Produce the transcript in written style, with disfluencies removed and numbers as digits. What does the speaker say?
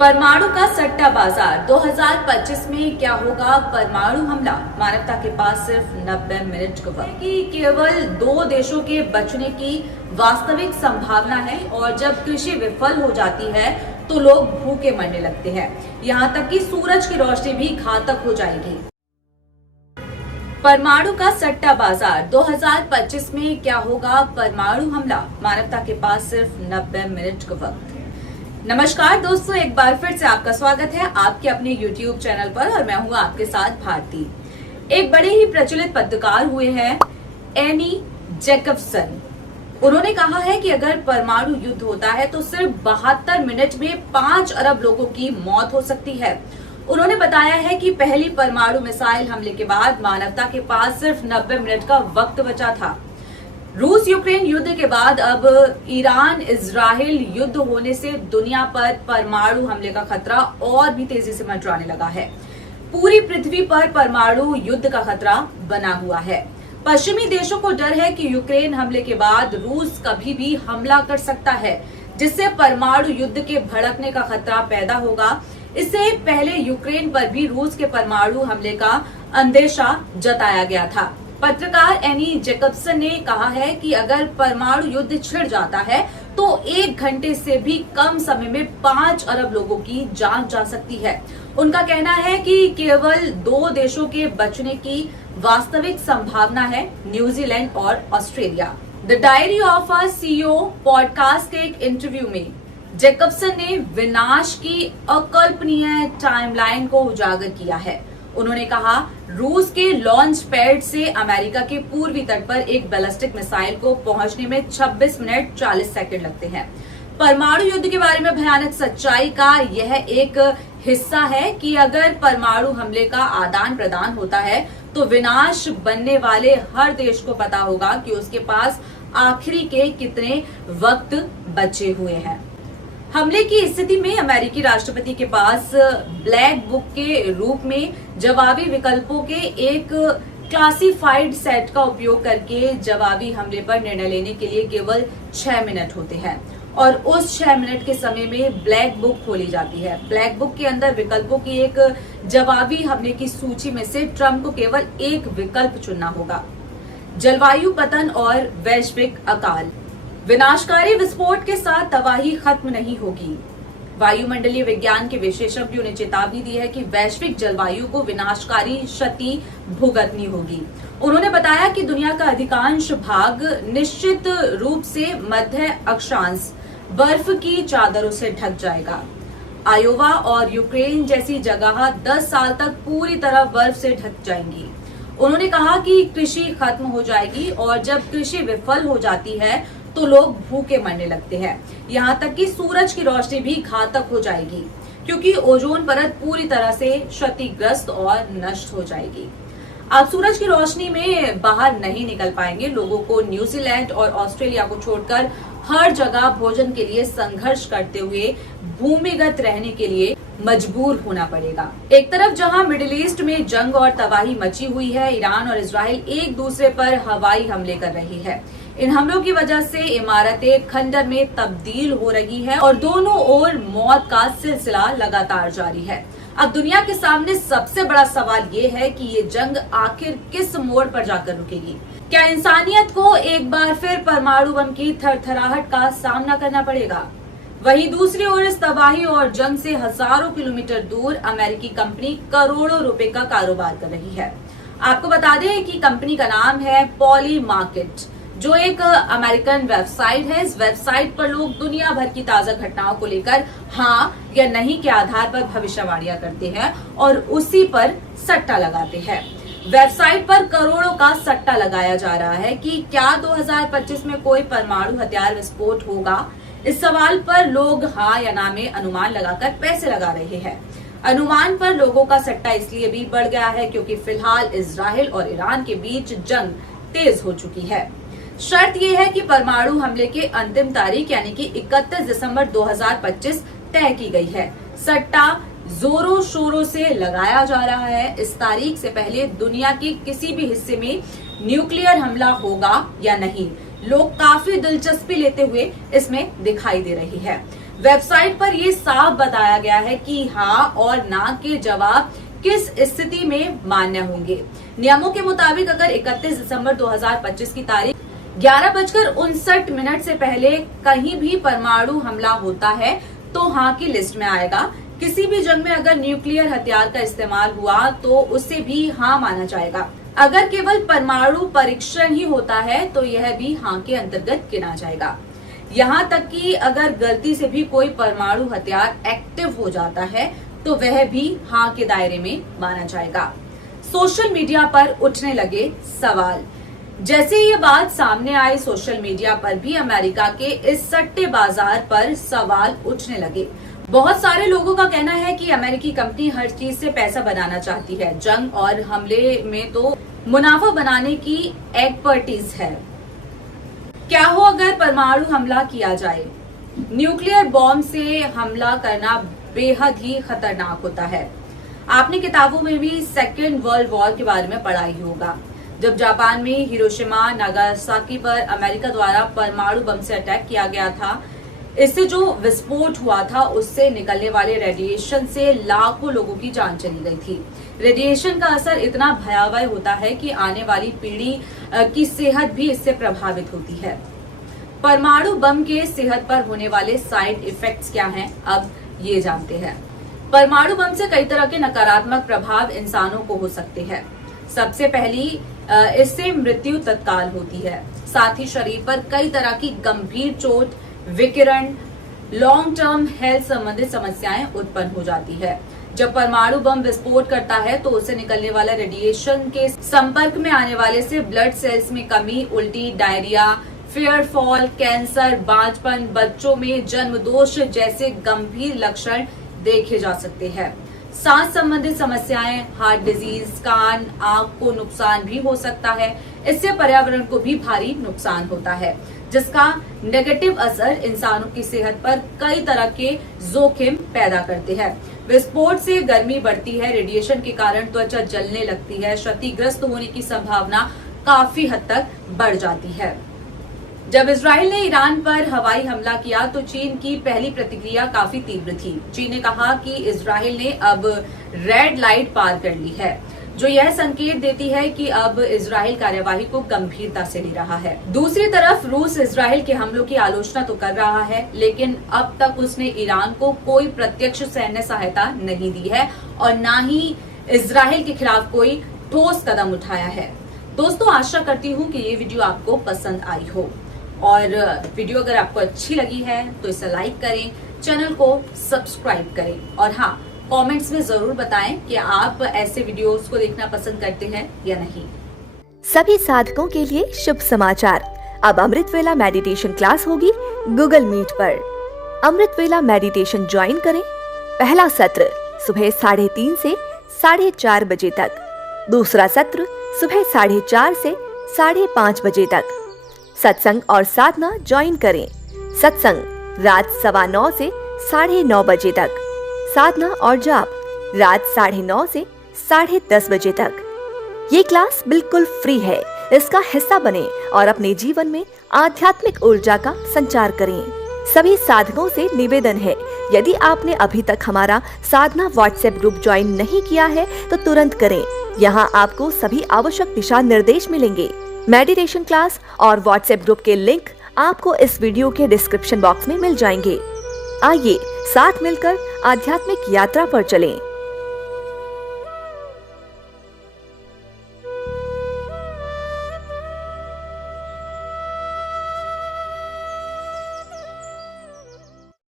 परमाणु का सट्टा बाजार 2025 में क्या होगा? परमाणु हमला, मानवता के पास सिर्फ 90 मिनट का वक्त कि केवल 2 देशों के बचने की वास्तविक संभावना है और जब कृषि विफल हो जाती है तो लोग भूखे मरने लगते हैं, यहाँ तक कि सूरज की रोशनी भी घातक हो जाएगी। परमाणु का सट्टा बाजार 2025 में क्या होगा? परमाणु हमला, मानवता के पास सिर्फ 90 मिनट का वक्त। नमस्कार दोस्तों, एक बार फिर से आपका स्वागत है आपके अपने YouTube चैनल पर और मैं हूं आपके साथ भारती। एक बड़े ही प्रचलित पत्रकार हुए हैं एनी जैकबसन। उन्होंने कहा है कि अगर परमाणु युद्ध होता है तो सिर्फ 72 मिनट में 5 अरब लोगों की मौत हो सकती है। उन्होंने बताया है कि पहली परमाणु मिसाइल हमले के बाद मानवता के पास सिर्फ 90 मिनट का वक्त बचा था। रूस यूक्रेन युद्ध के बाद अब ईरान इजराइल युद्ध होने से दुनिया पर परमाणु हमले का खतरा और भी तेजी से मंडराने लगा है। पूरी पृथ्वी पर परमाणु युद्ध का खतरा बना हुआ है। पश्चिमी देशों को डर है कि यूक्रेन हमले के बाद रूस कभी भी हमला कर सकता है, जिससे परमाणु युद्ध के भड़कने का खतरा पैदा होगा। इससे पहले यूक्रेन पर भी रूस के परमाणु हमले का अंदेशा जताया गया था। पत्रकार एनी जैकबसन ने कहा है कि अगर परमाणु युद्ध छिड़ जाता है तो 1 घंटे से भी कम समय में 5 अरब लोगों की जान जा सकती है। उनका कहना है कि केवल 2 देशों के बचने की वास्तविक संभावना है, न्यूजीलैंड और Australia. The diary of a CEO podcast के एक इंटरव्यू में जैकबसन ने विनाश की अकल्पनीय टाइमलाइन को उजागर किया है। उन्होंने कहा, रूस के लॉन्च पैड से अमेरिका के पूर्वी तट पर एक बैलिस्टिक मिसाइल को पहुंचने में 26 मिनट 40 सेकंड लगते हैं। परमाणु युद्ध के बारे में भयानक सच्चाई का यह एक हिस्सा है कि अगर परमाणु हमले का आदान प्रदान होता है तो विनाश बनने वाले हर देश को पता होगा कि उसके पास आखिरी के कितने वक्त बचे हुए हैं। हमले की स्थिति में अमेरिकी राष्ट्रपति के पास ब्लैक बुक के रूप में जवाबी विकल्पों के एक क्लासिफाइड सेट का उपयोग करके जवाबी हमले पर निर्णय लेने के लिए केवल 6 मिनट होते हैं और उस 6 मिनट के समय में ब्लैक बुक खोली जाती है। ब्लैक बुक के अंदर विकल्पों की एक जवाबी हमले की सूची में से ट्रंप को केवल एक विकल्प चुनना होगा। जलवायु पतन और वैश्विक अकाल, विनाशकारी विस्फोट के साथ तबाही खत्म नहीं होगी। वायुमंडलीय विज्ञान के विशेषज्ञों ने चेतावनी दी है कि वैश्विक जलवायु को विनाशकारी क्षति भुगतनी होगी। उन्होंने बताया कि दुनिया का अधिकांश भाग निश्चित रूप से मध्य अक्षांश बर्फ की चादरों से ढक जाएगा। आयोवा और यूक्रेन जैसी जगह 10 साल तक पूरी तरह बर्फ से ढक जाएंगी। उन्होंने कहा कि कृषि खत्म हो जाएगी और जब कृषि विफल हो जाती है तो लोग भूखे मरने लगते हैं, यहाँ तक कि सूरज की रोशनी भी घातक हो जाएगी क्योंकि ओजोन परत पूरी तरह से क्षतिग्रस्त और नष्ट हो जाएगी। आप सूरज की रोशनी में बाहर नहीं निकल पाएंगे। लोगों को न्यूजीलैंड और ऑस्ट्रेलिया को छोड़कर हर जगह भोजन के लिए संघर्ष करते हुए भूमिगत रहने के लिए मजबूर होना पड़ेगा। एक तरफ जहां मिडिल ईस्ट में जंग और तबाही मची हुई है, ईरान और इजराइल एक दूसरे पर हवाई हमले कर रही है। इन हमलों की वजह से इमारतें खंडर में तब्दील हो रही है और दोनों ओर मौत का सिलसिला लगातार जारी है। अब दुनिया के सामने सबसे बड़ा सवाल ये है कि ये जंग आखिर किस मोड़ पर जाकर रुकेगी। क्या इंसानियत को एक बार फिर परमाणु बम की थरथराहट का सामना करना पड़ेगा? वहीं दूसरी ओर इस तबाही और जंग से हजारों किलोमीटर दूर अमेरिकी कंपनी करोड़ों रुपए का कारोबार कर रही है। आपको बता दें कि कंपनी का नाम है पॉलीमार्केट, जो एक अमेरिकन वेबसाइट है। इस वेबसाइट पर लोग दुनिया भर की ताजा घटनाओं को लेकर हाँ या नहीं के आधार पर भविष्यवाणियां करते हैं और उसी पर सट्टा लगाते हैं। वेबसाइट पर करोड़ों का सट्टा लगाया जा रहा है कि क्या 2025 में कोई परमाणु हथियार विस्फोट होगा। इस सवाल पर लोग हाँ या ना में अनुमान लगाकर पैसे लगा रहे हैं। अनुमान पर लोगों का सट्टा इसलिए भी बढ़ गया है क्योंकि फिलहाल इजराइल और ईरान के बीच जंग तेज हो चुकी है। शर्त यह है कि परमाणु हमले की अंतिम तारीख यानी कि 31 दिसंबर 2025 तय की गई है। सट्टा जोरों शोरों से लगाया जा रहा है। इस तारीख से पहले दुनिया के किसी भी हिस्से में न्यूक्लियर हमला होगा या नहीं, लोग काफी दिलचस्पी लेते हुए इसमें दिखाई दे रही है। वेबसाइट पर ये साफ बताया गया है कि हाँ और ना के जवाब किस स्थिति में मान्य होंगे। नियमों के मुताबिक अगर 31 दिसंबर 2025 की तारीख 11:59 से पहले कहीं भी परमाणु हमला होता है तो हाँ की लिस्ट में आएगा। किसी भी जंग में अगर न्यूक्लियर हथियार का इस्तेमाल हुआ तो उसे भी हाँ माना जाएगा। अगर केवल परमाणु परीक्षण ही होता है तो यह भी हाँ के अंतर्गत गिना जाएगा। यहाँ तक कि अगर गलती से भी कोई परमाणु हथियार एक्टिव हो जाता है तो वह भी हाँ के दायरे में माना जाएगा। सोशल मीडिया पर उठने लगे सवाल। जैसे ये बात सामने आई, सोशल मीडिया पर भी अमेरिका के इस सट्टे बाजार पर सवाल उठने लगे। बहुत सारे लोगों का कहना है कि अमेरिकी कंपनी हर चीज से पैसा बनाना चाहती है। जंग और हमले में तो मुनाफा बनाने की एक्सपर्टीज है। क्या हो अगर परमाणु हमला किया जाए? न्यूक्लियर बॉम्ब से हमला करना बेहद ही खतरनाक होता है। आपने किताबों में भी सेकेंड वर्ल्ड वॉर के बारे में पढ़ा ही होगा, जब जापान में हिरोशिमा नागासाकी पर अमेरिका द्वारा परमाणु बम से अटैक किया गया था। इससे जो विस्फोट हुआ था उससे निकलने वाले रेडिएशन से लाखों लोगों की जान चली गई थी। रेडिएशन का असर इतना भयावह होता है कि आने वाली पीढ़ी की सेहत भी इससे प्रभावित होती है। परमाणु बम के सेहत पर होने वाले साइड इफेक्ट्स क्या हैं, अब ये जानते हैं। परमाणु बम से कई तरह के नकारात्मक प्रभाव इंसानों को हो सकते हैं। सबसे पहली, इससे मृत्यु तत्काल होती है। साथ ही शरीर पर कई तरह की गंभीर चोट, विकिरण, लॉन्ग टर्म हेल्थ संबंधित समस्याएं उत्पन्न हो जाती है। जब परमाणु बम विस्फोट करता है तो उससे निकलने वाला रेडिएशन के संपर्क में आने वाले से ब्लड सेल्स में कमी, उल्टी, डायरिया, फेयर फॉल, कैंसर, बांझपन, बच्चों में जन्म दोष जैसे गंभीर लक्षण देखे जा सकते हैं। सांस संबंधित समस्याएं, हार्ट डिजीज, कान, आंख को नुकसान भी हो सकता है। इससे पर्यावरण को भी भारी नुकसान होता है, जिसका नेगेटिव असर इंसानों की सेहत पर कई तरह के जोखिम पैदा करते हैं। विस्फोट से गर्मी बढ़ती है, रेडिएशन के कारण त्वचा जलने लगती है, क्षतिग्रस्त होने की संभावना काफी हद तक बढ़ जाती है। जब इजराइल ने ईरान पर हवाई हमला किया तो चीन की पहली प्रतिक्रिया काफी तीव्र थी। चीन ने कहा कि इजराइल ने अब रेड लाइट पार कर ली है, जो यह संकेत देती है कि अब इजराइल कार्यवाही को गंभीरता से ले रहा है। दूसरी तरफ रूस इजराइल के हमलों की आलोचना तो कर रहा है, लेकिन अब तक उसने ईरान को कोई प्रत्यक्ष सैन्य सहायता नहीं दी है और न ही इजराइल के खिलाफ कोई ठोस कदम उठाया है। दोस्तों, आशा करती हूँ कि ये वीडियो आपको पसंद आई हो और वीडियो अगर आपको अच्छी लगी है तो इसे लाइक करें, चैनल को सब्सक्राइब करें और हाँ, कमेंट्स में जरूर बताएं कि आप ऐसे वीडियोस को देखना पसंद करते हैं या नहीं। सभी साधकों के लिए शुभ समाचार। अब अमृत वेला मेडिटेशन क्लास होगी गूगल मीट पर। अमृत वेला मेडिटेशन ज्वाइन करें। पहला सत्र सुबह 3:30 से 4:30 बजे तक, दूसरा सत्र सुबह 4:30 से 5:30 बजे तक। सत्संग और साधना ज्वाइन करें। सत्संग रात 9:15 से 9:30 बजे तक, साधना और जाप रात 9:30 से 10:30 बजे तक। ये क्लास बिल्कुल फ्री है। इसका हिस्सा बने और अपने जीवन में आध्यात्मिक ऊर्जा का संचार करें। सभी साधकों से निवेदन है, यदि आपने अभी तक हमारा साधना व्हाट्सएप ग्रुप ज्वाइन नहीं किया है तो तुरंत करें। यहाँ आपको सभी आवश्यक दिशा निर्देश मिलेंगे। मेडिटेशन क्लास और व्हाट्सएप ग्रुप के लिंक आपको इस वीडियो के डिस्क्रिप्शन बॉक्स में मिल जाएंगे। आइए साथ मिलकर आध्यात्मिक यात्रा पर चलें।